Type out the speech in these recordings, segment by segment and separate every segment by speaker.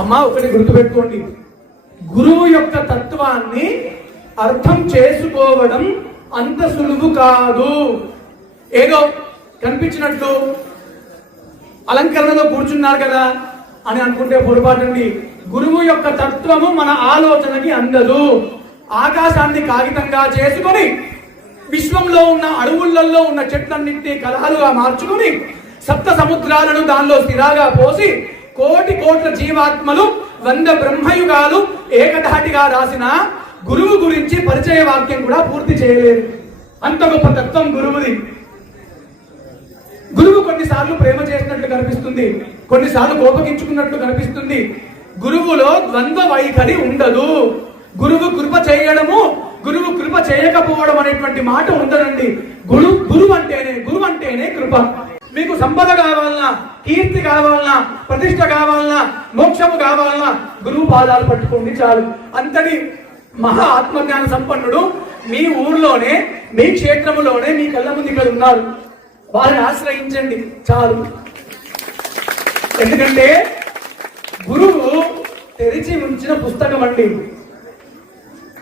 Speaker 1: అమ్మా ఒకటి గుర్తుపెట్టుకోండి. గురువు యొక్క తత్వాన్ని అర్థం చేసుకోవడం అంత సులువు కాదు. ఏదో కనిపించినట్లు అలంకరణలో కూర్చున్నారు కదా అని అనుకుంటే పొరపాటండి. గురువు యొక్క తత్వము మన ఆలోచనకి అందదు. ఆకాశాన్ని కాగితంగా చేసుకొని విశ్వంలో ఉన్న అడవులలో ఉన్న చెట్లన్నింటినీ కలహాలుగా మార్చుకుని సప్త సముద్రాలను దానిలో స్థిరాగా పోసి కోటి కోట్ల జీవాత్మలు వంద బ్రహ్మయుగాలు ఏకధాటిగా రాసిన గురువు గురించి పరిచయ వాక్యం కూడా పూర్తి చేయలేదు. అంత గొప్ప తత్వం గురువుది. గురువు కొన్నిసార్లు ప్రేమ చేసినట్లు కనిపిస్తుంది కొన్నిసార్లు కోపగించుకున్నట్లు కనిపిస్తుంది. గురువులో ద్వంద్వ వైఖరి ఉండదు. గురువు కృప చేయడము గురువు కృప చేయకపోవడం అనేటువంటి మాట ఉండదండి. గురు గురువు అంటేనే గురువు అంటేనే కృప. మీకు సంపద కావాలన్నా కీర్తి కావాలన్నా ప్రతిష్ట కావాలన్నా మోక్షము కావాలన్నా గురువు పాదాలు పట్టుకోండి చాలు. అంతటి మహా ఆత్మజ్ఞాన సంపన్నుడు మీ ఊర్లోనే మీ క్షేత్రములోనే మీ కళ్ళ ముందు ఇక్కడ ఉన్నారు. వారిని ఆశ్రయించండి చాలు. ఎందుకంటే గురువు తెరిచి ఉంచిన పుస్తకం అండి.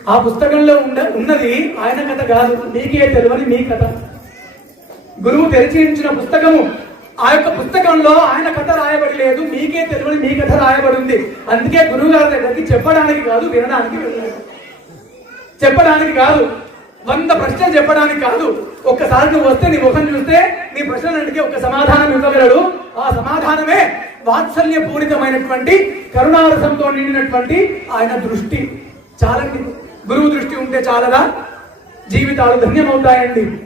Speaker 1: ఆ పుస్తకంలో ఉన్న ఉన్నది ఆయన కథ కాదు. మీకే తెలియని మీ కథ. గురువు తెరిచించిన పుస్తకము. ఆ యొక్క పుస్తకంలో ఆయన కథ రాయబడి లేదు. మీకే తెలియని మీ కథ రాయబడి ఉంది అందుకే గురువు గారి దగ్గరికి చెప్పడానికి కాదు వినడానికి చెప్పడానికి కాదు. వంద ప్రశ్నలు చెప్పడానికి కాదు. ఒక్కసారి నువ్వు వస్తే నీ ముఖం చూస్తే నీ ప్రశ్నలన్నిటికీ ఒక సమాధానం ఇవ్వగలడు. ఆ సమాధానమే వాత్సల్య పూరితమైనటువంటి కరుణారసంతో నిండినటువంటి ఆయన దృష్టి. చాలండి. గురువు దృష్టి ఉంటే చాలదా? జీవితాలు ధన్యమవుతాయండి.